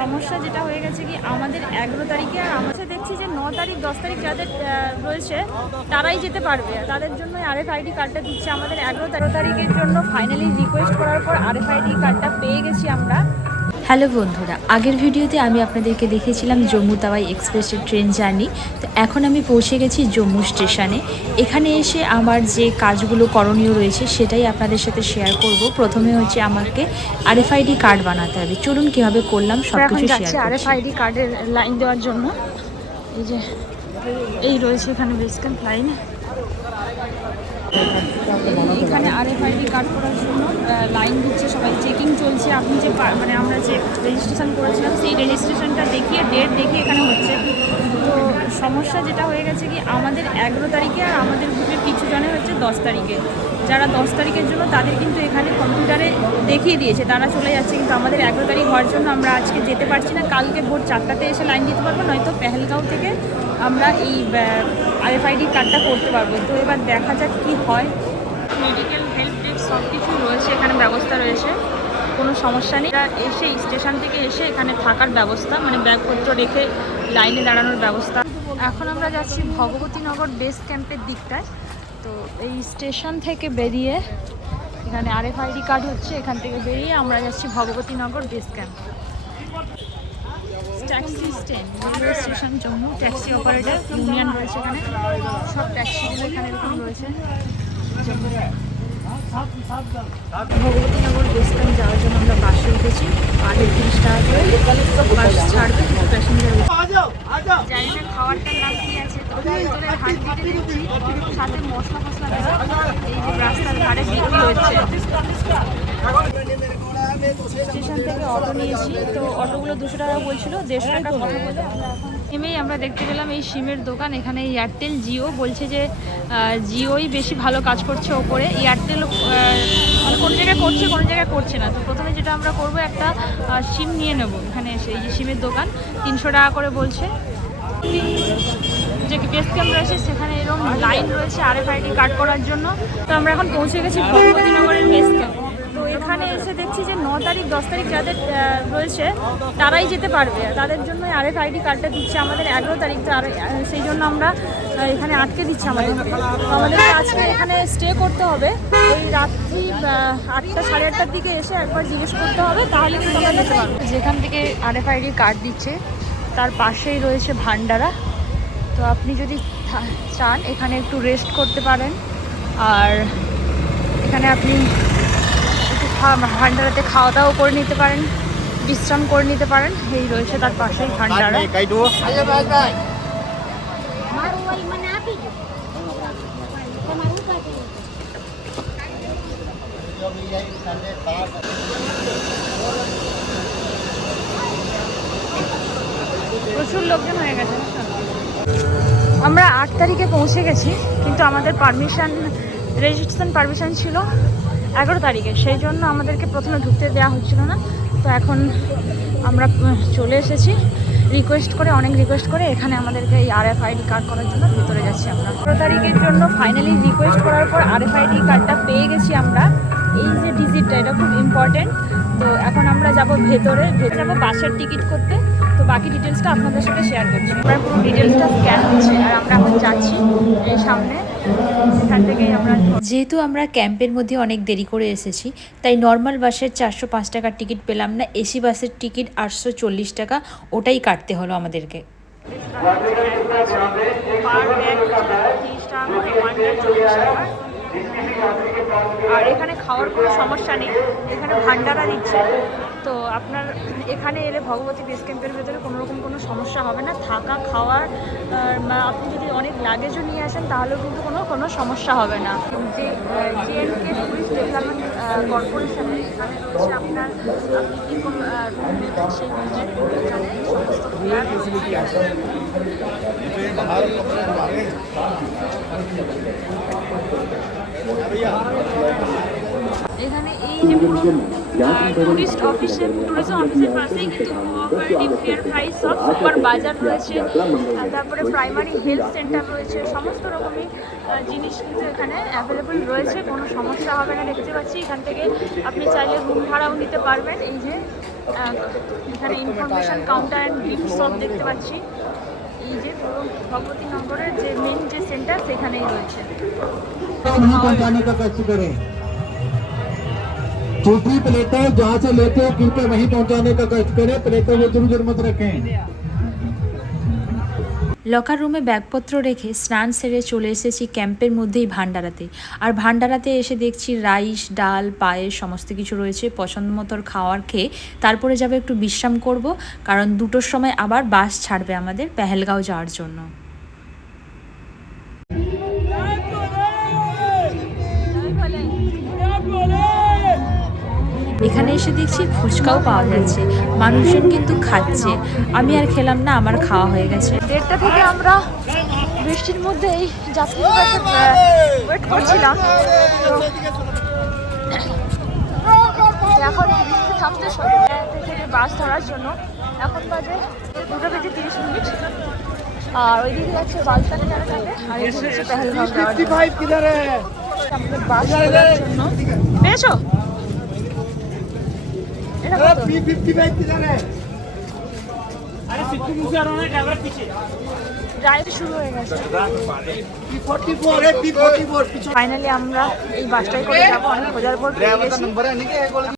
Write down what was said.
সমস্যা যেটা হয়ে গেছে কি, আমাদের এগারো তারিখে আর আমাদের দেখছি যে ন তারিখ, দশ তারিখ যাদের রয়েছে, তারাই যেতে পারবে। তাদের জন্য আরএফ আইডি কার্ডটা দিচ্ছে। আমাদের এগারো তেরো তারিখের জন্য ফাইনালি রিকোয়েস্ট করার পর আর এফ আইডি কার্ডটা পেয়ে গেছি আমরা। হ্যালো বন্ধুরা আগের ভিডিওতে আমি আপনাদেরকে দেখিয়েছিলাম জম্মু তাওয়াই এক্সপ্রেসের ট্রেন জার্নি। তো এখন আমি পৌঁছে গেছি জম্মু স্টেশনে। এখানে এসে আমার যে কাজগুলো করণীয় রয়েছে সেটাই আপনাদের সাথে শেয়ার করব। প্রথমে হচ্ছে আমাকে আরএফআইডি কার্ড বানাতে হবে। চলুন কীভাবে করলাম সব কিছু শেয়ার আরএফ করছি। আইডি কার্ডের লাইন দেওয়ার জন্য। এই যে এই রয়েছে এখানে বেস ক্যাম্প লাইন এখানে আইডি কার্ড করার জন্য লাইন দিচ্ছে সবাই। চেকিং চলছে। আপনি যে মানে আমরা যে রেজিস্ট্রেশন করেছিলাম, সেই রেজিস্ট্রেশনটা দেখিয়ে ডেট দেখিয়ে এখানে হচ্ছে। সমস্যা যেটা হয়ে গেছে কি, আমাদের এগারো তারিখে আর আমাদের গ্রুপের কিছু জনের হচ্ছে দশ তারিখে। যারা দশ তারিখের জন্য তাদের কিন্তু এখানে কম্পিউটারে দেখিয়ে দিয়েছে, তারা চলে যাচ্ছে। কিন্তু আমাদের এগারো তারিখ হওয়ার জন্য আমরা আজকে যেতে পারছি না। কালকে ভোর চারটাতে এসে লাইন দিতে পারব, নয়তো পেহেলগাঁও থেকে আমরা এই আরএফআইডি কার্ডটা করতে পারব। তো এবার দেখা যাক কি হয়। মেডিকেল হেল্প ডেস্ক সব কিছু রয়েছে, এখানে ব্যবস্থা রয়েছে। কোনো সমস্যা নেই। এসে স্টেশন থেকে এসে এখানে থাকার ব্যবস্থা মানে ব্যাগপত্র রেখে লাইনে দাঁড়ানোর ব্যবস্থা। এখন আমরা যাচ্ছি ভগবতীনগর বেস ক্যাম্পের দিকটায়। তো এই স্টেশন থেকে বেরিয়ে এখানে আরএফ আইডি কার্ড হচ্ছে, এখান থেকে বেরিয়ে আমরা যাচ্ছি Bhagwatinagar base camp. Taxi stand, railway station, Jammu, taxi operator, union রয়েছে এখানে। সব ট্যাক্সিগুলো এখানে এরকম রয়েছে। ভগবতীনগর বেস ক্যাম্প যাওয়ার জন্য আমরা বাসে উঠেছি। আর তিরিশ টাকা ছাড়বে কিছু প্যাসেঞ্জার আছে সাথে মশলা মশলা রাস্তার ধারে বিক্রি হচ্ছে। স্টেশন থেকে অটো নিয়েছি। তো অটোগুলো দুশো টাকা বলছিল, দেড়শো টাকা কথা বলে আমরা দেখতে পেলাম এই সিমের দোকান, এখানে এয়ারটেল জিও বলছে যে জিওই বেশি ভালো কাজ করছে ওপরে। এয়ারটেল মানে কোনো জায়গায় করছে, কোন জায়গায় করছে না। তো প্রথমে যেটা আমরা করব, একটা সিম নিয়ে নেব। এখানে এসে এই যে সিমের দোকান, তিনশো টাকা করে বলছে। যে বেস ক্যাম্প রয়েছে সেখানে এরকম লাইন রয়েছে আরএফ আইডি কার্ড করার জন্য। তো আমরা এখন পৌঁছে গেছি ভগবতীনগরের বেস ক্যাম্প এখানে এসে দেখছি যে ন তারিখ, দশ তারিখ যাদের রয়েছে, তারাই যেতে পারবে। তাদের জন্য আরএফ আইডি কার্ডটা দিচ্ছে আমাদের এগারো তারিখ আর সেই জন্য আমরা এখানে আটকে দিচ্ছি আমাদের তো আমাদেরকে আজকে এখানে স্টে করতে হবে। ওই রাত্রি আটটা সাড়ে আটটার দিকে এসে একবার জিজ্ঞেস করতে হবে, তাহলে কিন্তু আমরা যেতে পারব। যেখান থেকে আরএফ আইডি কার্ড দিচ্ছে, তার পাশেই রয়েছে ভান্ডারা। তো আপনি যদি চান, এখানে একটু রেস্ট করতে পারেন। আর এখানে আপনি ভান্ডারাতে খাওয়া দাওয়া করে নিতে পারেন বিশ্রাম করে নিতে পারেন। এই রয়েছে তার পাশেই ভান্ডারা। প্রচুর লোকজন হয়ে গেছে আমরা আট তারিখে পৌঁছে গেছি কিন্তু আমাদের পারমিশন রেজিস্ট্রেশন পারমিশন ছিল। এগারো তারিখে। সেই জন্য আমাদেরকে প্রথমে ঢুকতে দেওয়া হচ্ছিল না। তো এখন আমরা চলে এসেছি। রিকোয়েস্ট করে, অনেক রিকোয়েস্ট করে এখানে আমাদেরকে এই আর এফ আইডি কার্ড করার জন্য ভিতরে যাচ্ছি আমরা। এগারো তারিখের জন্য ফাইনালি রিকোয়েস্ট করার পর আর এফ আইডি কার্ডটা পেয়ে গেছি আমরা। এই যে ডিজিটটা এটা খুব ইম্পর্টেন্ট তো এখন আমরা যাব ভেতরে। ভেতরে যাব বাসের টিকিট করতে। তো বাকি ডিটেলসটা আপনাদের সাথে শেয়ার করছি। আমরা পুরো ডিটেলসটা স্ক্যান হচ্ছে আর আমরা এখন যাচ্ছি এই সামনে। থেকেই আমরা যেহেতু আমরা ক্যাম্পের মধ্যে অনেক দেরি করে এসেছি তাই নর্মাল বাসের চারশো পাঁচ টাকার টিকিট পেলাম না এসি বাসের টিকিট আটশো চল্লিশ টাকা ওটাই কাটতে হলো আমাদেরকে। আর এখানে খাওয়ার কোনো সমস্যা নেই এখানে ভান্ডারা দিচ্ছে। তো আপনার এখানে এলে ভগবতী বেস ক্যাম্পের ভেতরে কোনো রকম কোনো সমস্যা হবে না। থাকা, খাওয়ার আপনি যদি অনেক লাগেজও নিয়ে আসেন, তাহলেও কিন্তু কোনো কোনো সমস্যা হবে না। যে জেএনকে টুরিস্ট ডেভেলপমেন্ট কর্পোরেশনের এখানে রয়েছে আপনার সেই সমস্ত এখানে এই যে পুরো টুরিস্ট অফিসের ট্যুরিজম অফিসের পাশেই কিন্তু কোঅপারেটিভ ফেয়ার প্রাইস সব সুপার বাজার রয়েছে তারপরে প্রাইমারি হেলথ সেন্টার রয়েছে সমস্ত রকমের জিনিস কিন্তু এখানে অ্যাভেলেবল রয়েছে কোনো সমস্যা হবে না দেখতে পাচ্ছি এখান থেকে আপনি চাইলে রুম ভাড়াও নিতে পারবেন এই যে এখানে ইনফরমেশন কাউন্টার অ্যান্ড গিফট সব দেখতে পাচ্ছি এই যে ভগবতী নগরের যে মেন যে সেন্টার সেখানেই রয়েছে। कष्ट करें छोटी प्लेटें जहाँ से लेते हो कृपया वहीं पहुंचाने का कष्ट करें प्लेटें वो इधर उधर मत रखें লকার রুমে ব্যাগপত্র রেখে স্নান সেরে চলে এসেছি ক্যাম্পের মধ্যেই ভান্ডারাতে আর ভান্ডারাতে এসে দেখছি রাইস ডাল পায়েস সমস্ত কিছু রয়েছে পছন্দ মতো খাওয়ার খেয়ে তারপরে যাবে একটু বিশ্রাম করব কারণ দুটোর সময় আবার বাস ছাড়বে আমাদের পেহেলগাঁও যাওয়ার জন্য এখানে এসে দেখছি ফুচকাও পাওয়া যাচ্ছে মানুষজন কিন্তু খাচ্ছে। আমি আর খেলাম না আমার খাওয়া হয়ে গেছে। দেড়টা থেকে আমরা বৃষ্টির মধ্যে এই যাত্রী ওয়েট করছিলাম। এখন বৃষ্টি থামতে থেকে বাস ধরার জন্য। এখন বাজে দুটো বেজে তিরিশ মিনিট। আর ওইদিকে যাচ্ছে বালতানে যারা যাবে আর এদিকে পেহেলগাঁও যাওয়ার জন্য। পেয়েছ এটা কত? ড্রাইভ শুরু হয়ে গেছে ফাইনালি আমরা এই বাসটায় করে যাব অনেক খোঁজার পর